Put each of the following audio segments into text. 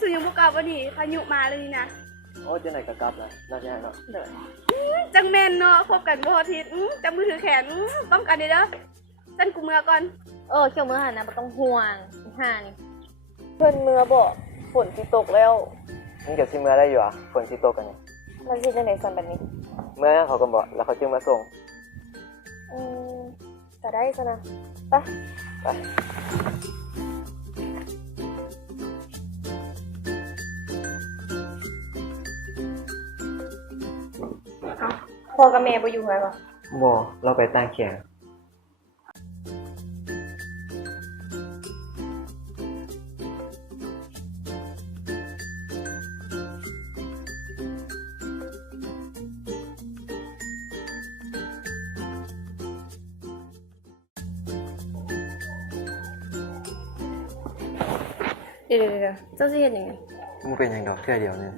สูยังบ่กลับวันนี้พายุมาเลยนี่นะโอ้จะไหนก็กลับนะน่าจะเนาะเด้อจังแม่นเนาะพบกันบ่อาทิตย์จับมือถือแขนต้องกันเด้อฉันกูเมื่อก่อนเกี่ยวมือหันนะบ่ต้องห่วงห่านี่ เพื่อนเมื่อบ่ฝนสิตกแล้ว มึงเก็บซิเมื่อได้อยู่อ่ะฝนสิตกกันนี่ มันสิจังได๋ซั่นบัดนี้เมื่อเขาก็บอกแล้วเขาจึงมาส่งอืมก็ได้ซะนะไปพ่อกับแม่บ่อยู่ไงวะบ่เราไปตั้งเขียงเดี๋ยวเจ้าสิเฮ็ดหยังไง มึงเป็นหยังดอกเทื่อเดียวนี่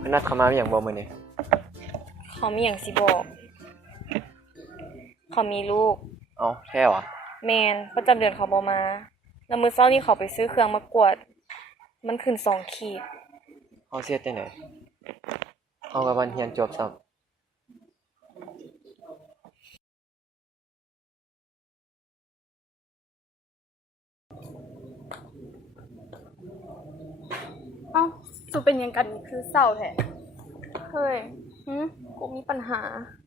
พนัดเขามาอย่างบ่มื้อนี้ เขามีหยังสิบอกเขามีลูก เอ้าแท้วะ แมนประจำเดือนเขาบ่มาแล้วมื้อเช้านี้เขาไปซื้อเครื่องมากวดมันขึ้น2 ขีด เฮาเสียจังได๋เฮากับวันเรียนจบซ้ำ เอ้าสูเป็นหยังกันคือเศร้าแท้ เฮ้ยกูมีปัญหา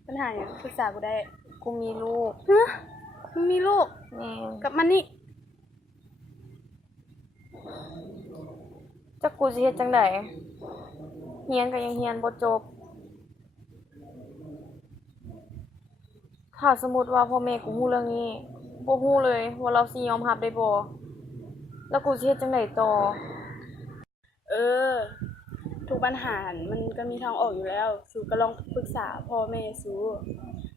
ปัญหาหยังปรึกษากูได้ กูมีลูก ฮะมึงมีลูก แม่น กับมันนี่ จักกูสิเฮ็ดจังได๋เรียนก็ยังเรียนบ่จบถ้าสมมุติว่าพ่อแม่กูรู้เรื่องนี้บ่รู้เลยว่าเราสิยอมรับได้บ่แล้วกูสิเฮ็ดจังได๋ต่อ เออทุกปัญหามันก็มีทางออกอยู่แล้วสูก็ลองปรึกษาพ่อแม่สู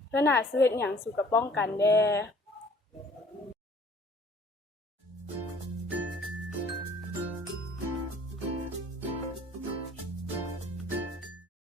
เพื่อหน้าสูเฮ็ดหยังสูก็ป้องกันแด่